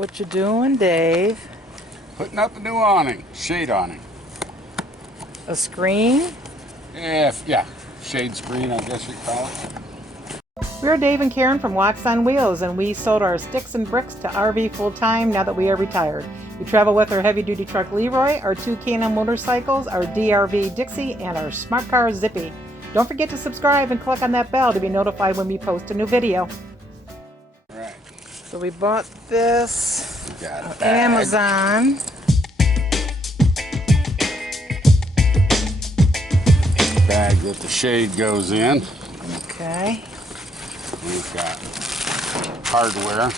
What you doing, Dave? Putting up a new awning, shade awning. A screen? Yeah, shade screen, I guess you'd call it. We're Dave and Karen from Wax on Wheels, and we sold our sticks and bricks to RV full-time now that we are retired. We travel with our heavy-duty truck Leroy, our two K&M motorcycles, our DRV Dixie, and our smart car Zippy. Don't forget to subscribe and click on that bell to be notified when we post a new video. Right. So we bought this Got on a bag. Amazon. Bag that the shade goes in. Okay. We've got hardware.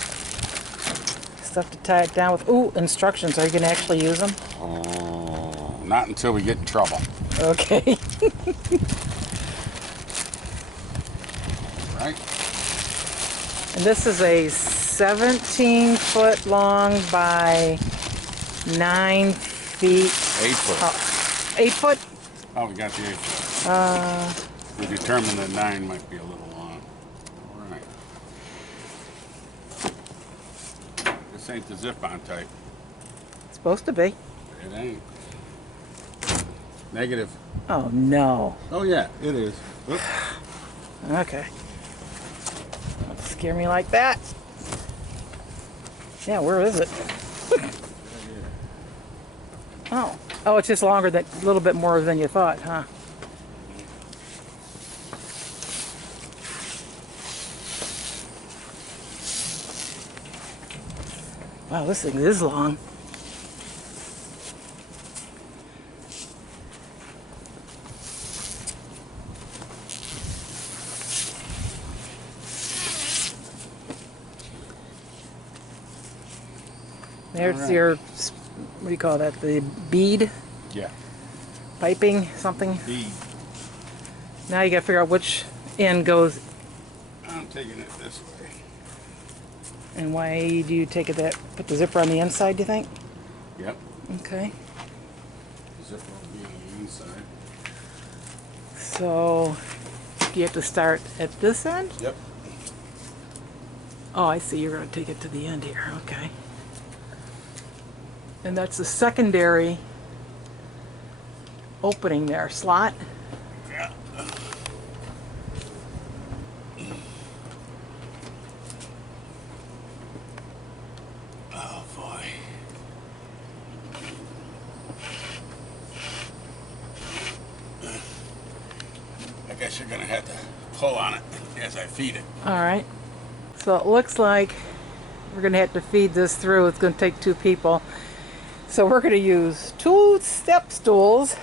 Stuff to tie it down with. Ooh, instructions. Are you going to actually use them? Oh, not until we get in trouble. Okay. Right. And this is a 17-foot long by 9 feet. 8 foot. 8 foot? Oh, we got the 8 foot. We determined that 9 might be a little long. All right. This ain't the zip-on type. It's supposed to be. It ain't. Negative. Oh, no. Oh, yeah, it is. Oop. Okay. Don't scare me like that. Yeah, where is it? Oh. Oh, it's just longer, than a little bit more than you thought, huh? Wow, this thing is long. There's All right. your, what do you call that? The bead? Yeah. Piping, something? B. Now you gotta figure out which end goes, I'm taking it this way. and why do you take it that, put the zipper on the inside, do you think? Yep. Okay. Zipper will be on the inside. So, you have to start at this end? Yep. Oh, I see, you're gonna take it to the end here, okay. And that's the secondary opening there, slot. Yeah. Oh boy. I guess you're gonna have to pull on it as I feed it. All right. So it looks like we're gonna have to feed this through. It's gonna take 2 people. So we're gonna use 2 step stools.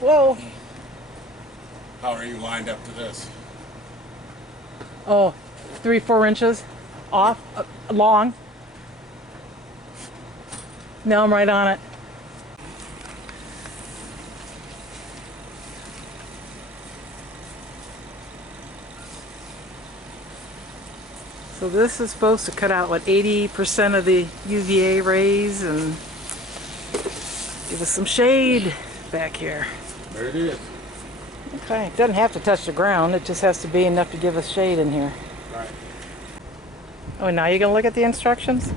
Whoa. How are you lined up to this? Oh, 3-4 inches off, long. Now I'm right on it. So this is supposed to cut out, what, 80% of the UVA rays and give us some shade back here. There it is. Okay, it doesn't have to touch the ground. It just has to be enough to give us shade in here. Right. Oh, now you're gonna look at the instructions?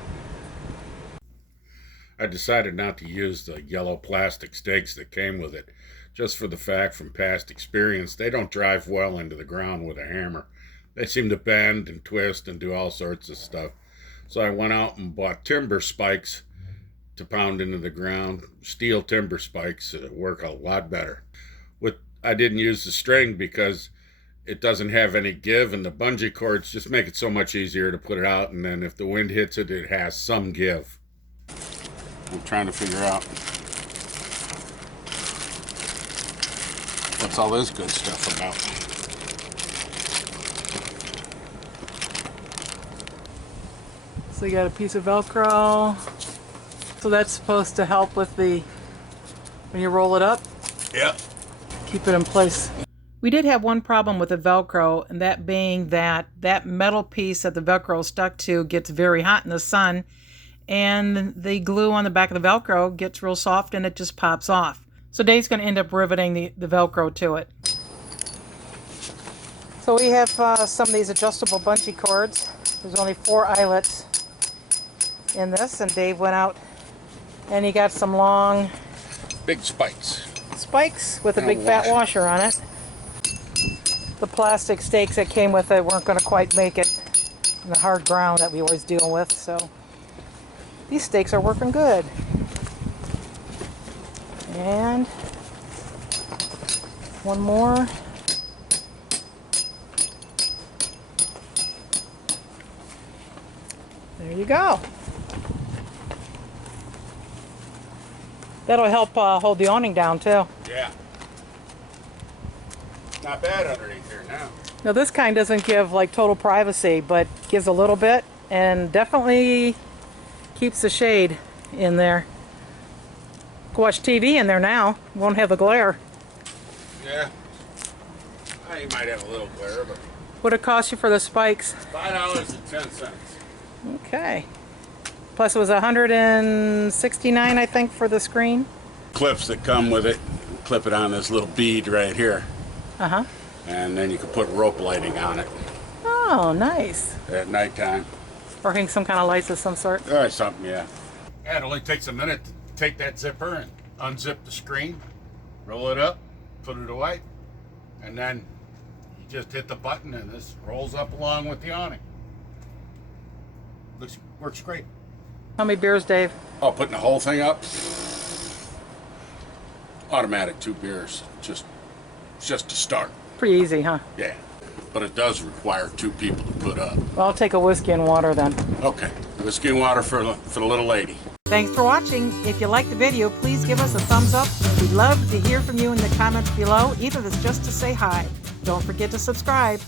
I decided not to use the yellow plastic stakes that came with it, just for the fact from past experience they don't drive well into the ground with a hammer. They seem to bend and twist and do all sorts of stuff. So I went out and bought timber spikes to pound into the ground. Steel timber spikes work a lot better. I didn't use the string because it doesn't have any give, and the bungee cords just make it so much easier to put it out, and then if the wind hits it, it has some give. I'm trying to figure out what's all this good stuff about. So you got a piece of Velcro. So that's supposed to help with the, when you roll it up? Yep. Keep it in place. We did have one problem with the Velcro, and that being that that metal piece that the Velcro is stuck to gets very hot in the sun, and the glue on the back of the Velcro gets real soft and it just pops off. So Dave's going to end up riveting the Velcro to it. So we have some of these adjustable bungee cords. There's only 4 eyelets in this, and Dave went out and he got some long Big spikes with a big fat washer on it. The plastic stakes that came with it weren't going to quite make it in the hard ground that we always deal with, so these stakes are working good. And one more. There you go. That'll help hold the awning down too. Yeah. Not bad underneath here now. Now this kind doesn't give like total privacy, but gives a little bit and definitely keeps the shade in there. Can watch TV in there now. Won't have the glare. Yeah. You might have a little glare, but What it cost you for the spikes? $5.10. Okay. Plus it was $169, I think, for the screen. Clips that come with it. Clip it on this little bead right here. Uh-huh. And then you can put rope lighting on it Oh, nice. at nighttime. Or hang some kind of lights of some sort. Or something, yeah. Yeah, it only takes a minute to take that zipper and unzip the screen, roll it up, put it away, and then you just hit the button and this rolls up along with the awning. Works great. How many beers, Dave? Oh, putting the whole thing up? Automatic 2 beers, just to start. Pretty easy, huh? Yeah, but it does require 2 people to put up. Well, I'll take a whiskey and water then. Okay, whiskey and water for the little lady. Thanks for watching. If you liked the video, please give us a thumbs up. We'd love to hear from you in the comments below, even if it's just to say hi. Don't forget to subscribe.